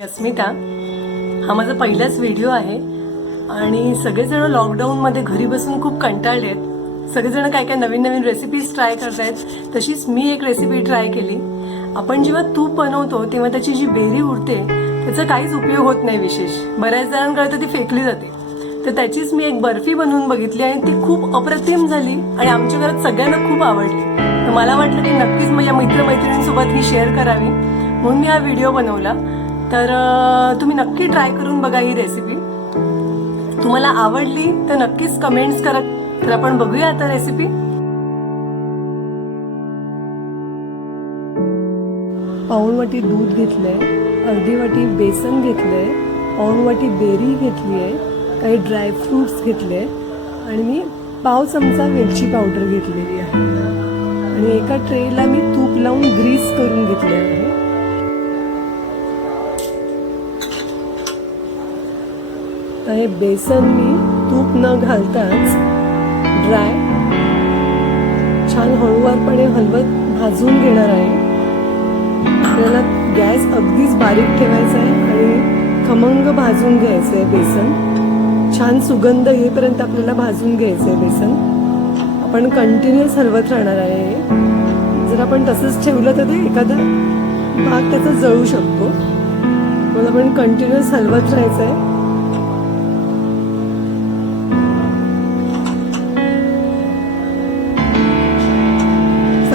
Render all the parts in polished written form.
अस्मिता, हा माझा पहिलाच व्हिडिओ आहे आणि सगळेजण लॉकडाऊनमध्ये घरी बसून खूप कंटाळले आहेत. सगळेजण काय काय नवीन नवीन रेसिपीज ट्राय करतायत. तशीच मी एक रेसिपी ट्राय केली. आपण जेव्हा तूप बनवतो तेव्हा त्याची जी बेरी उरते त्याचा काहीच उपयोग होत नाही विशेष. बऱ्याच जणांकडे ती फेकली जाते. तर त्याचीच मी एक बर्फी बनवून बघितली आणि ती खूप अप्रतिम झाली आणि आमच्या घरात सगळ्यांना खूप आवडली. तर मला वाटलं की नक्कीच माझ्या मित्रमैत्रिणींसोबत ही शेअर करावी म्हणून मी हा व्हिडिओ बनवला. तर तुम्ही नक्की ट्राय करून बघा ही रेसिपी. तुम्हाला आवडली तर नक्कीच कमेंट्स करा. तर आपण बघूया आता रेसिपी. पाऊण वाटी दूध घेतलंय, अर्धी वाटी बेसन घेतलंय, पाऊण वाटी बेरी घेतली आहे, काही ड्रायफ्रुट्स घेतले आणि मी पाव चमचा वेलची पावडर घेतलेली आहे आणि एका ट्रेला मी तूप लावून ग्रीस करून घेतले आहे. हे बेसन मी तूप न घालताच ड्राय छान हळूवारपणे हलवत भाजून घेणार आहे. आपल्याला गॅस अगदीच बारीक ठेवायचा आहे आणि खमंग भाजून घ्यायचं आहे. बेसन छान सुगंध येईपर्यंत आपल्याला भाजून घ्यायचं आहे. बेसन आपण कंटिन्युअस हलवत राहणार आहे. जर आपण तसंच ठेवलं तर ते एखादा भाग त्याचा जळू शकतो. म्हणून आपण कंटिन्युअस हलवत राहायचं आहे.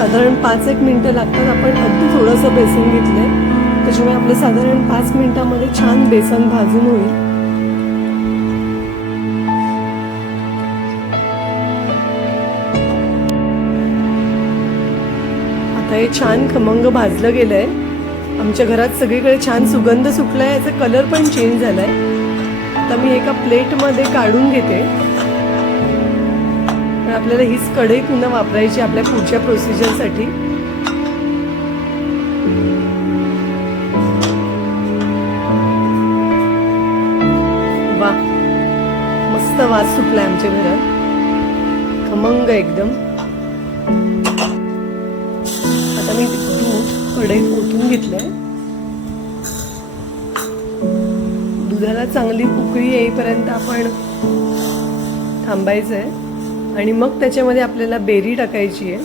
साधारण 5-1 मिनिटं लागतात. आपण अगदी थोडंसं बेसन घेतलंय त्याच्यामुळे आपलं साधारण 5 मिनिटांमध्ये छान बेसन भाजून होईल. आता हे छान खमंग भाजलं गेलंय. आमच्या घरात सगळीकडे छान सुगंध सुटलाय. याचा कलर पण चेंज झालाय. आता मी एका प्लेटमध्ये काढून घेते. आपल्याला हीच कढई पुन्हा वापरायची आपल्या पुढच्या प्रोसिजरसाठी. वा, मस्त वास सुटलाय आमच्या घरात, खमंग एकदम. आता मी दूध कढईत ओतून घेतलंय. दुधाला चांगली उकळी येईपर्यंत आपण थांबायचंय आणि मग त्याच्यामध्ये आपल्याला बेरी टाकायची आहे.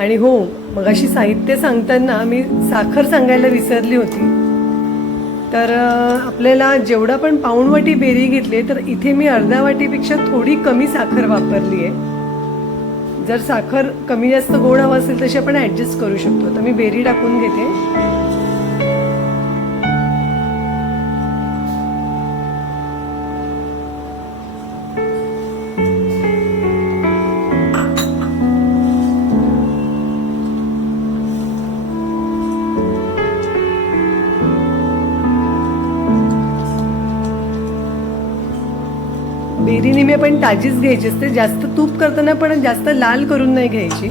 आणि हो, मगाशी साहित्य सांगताना मी साखर सांगायला विसरली होती. तर आपल्याला जेवढा पण पाऊण वाटी बेरी घेतली तर इथे मी अर्धा वाटीपेक्षा थोडी कमी साखर वापरली आहे. जर साखर कमी जास्त गोड हवं असेल तशी आपण ॲडजस्ट करू शकतो. तर मी बेरी टाकून घेते. बेरी नेहमी आपण ताजीच घ्यायची असते. जास्त तूप करताना पण जास्त लाल करून नाही घ्यायची.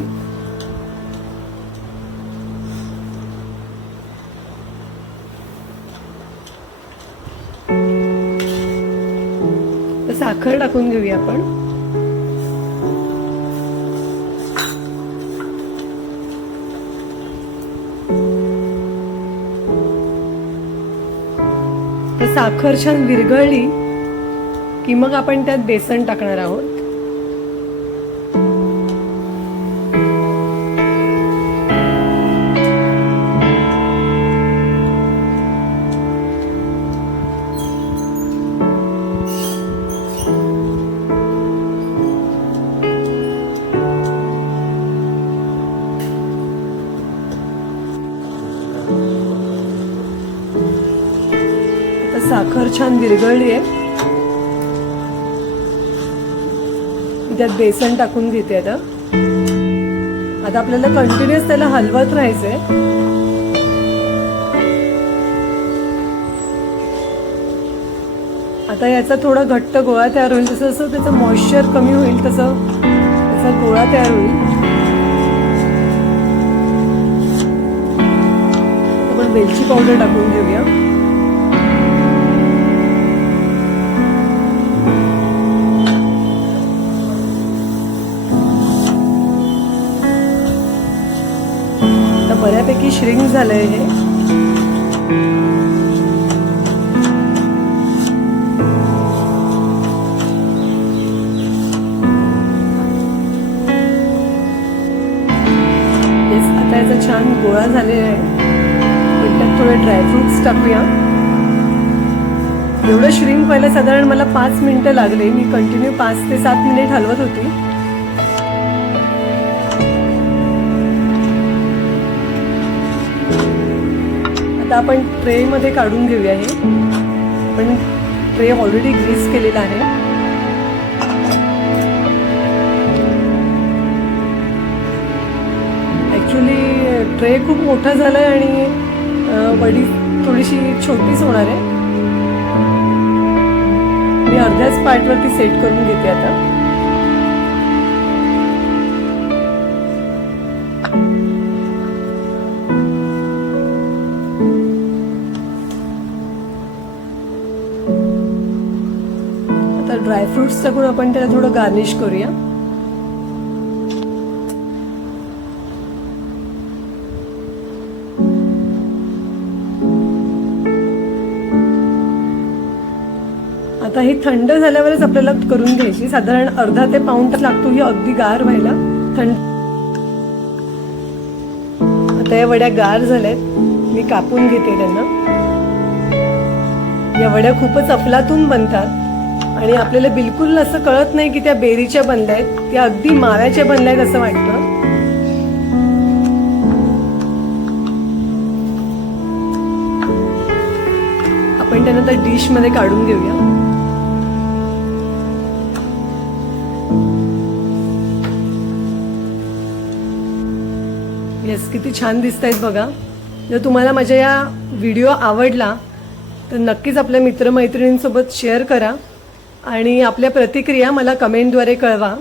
तर साखर टाकून घेऊया आपण. तर साखर छान विरघळली की मग आपण त्यात बेसन टाकणार आहोत. आता साखर छान विरघळली आहे. त्यात बेसन टाकून घेते. आता आपल्याला कंटिन्युअस त्याला हलवत राहायचंय. आता याचा थोडा घट्ट गोळा तयार होईल. जसं जसं त्याचं मॉइश्चर कमी होईल तसं त्याचा गोळा तयार होईल. आपण वेलची पावडर टाकून घेऊया. बऱ्यापैकी श्रिंक झालंय हे. गोळा झालेला आहे. पण त्यात थोडे ड्रायफ्रुट्स टाकूया. एवढं श्रिंक व्हायला साधारण मला 5 मिनिटं लागले. मी कंटिन्यू 5 ते 7 मिनिट हलवत होती. आता आपण ट्रेमध्ये काढून घेऊया. हे पण ट्रे ऑलरेडी ग्रीस केलेला आहे. ॲक्च्युली ट्रे खूप मोठा झाला आहे आणि वडी थोडीशी छोटीच होणार आहे. मी अर्ध्याच पार्टवरती सेट करून घेते आता. आता ड्रायफ्रुट्स टाकून आपण त्याला थोडं गार्निश करूया. आता ही थंड झाल्यावरच आपल्याला करून घ्यायची. साधारण अर्धा ते पाऊण तास लागतो ही अगदी गार व्हायला. थंड. आता या वड्या गार झाल्यात. मी कापून घेते त्यांना. या वड्या खूपच अफलातून बनतात आणि आपल्याला बिलकुल असं कळत नाही की त्या बेरीच्या बनल्या आहेत. त्या अगदी माव्याच्या बनल्या आहेत असं वाटतं. आपण त्यांना त्या डिश मध्ये काढून घेऊया. येस, किती छान दिसत आहेत बघा. जर तुम्हाला माझ्या या व्हिडिओ आवडला तर नक्कीच आपल्या मित्रमैत्रिणींसोबत शेअर करा आणि आपल्या प्रतिक्रिया मला कमेंटद्वारे कळवा.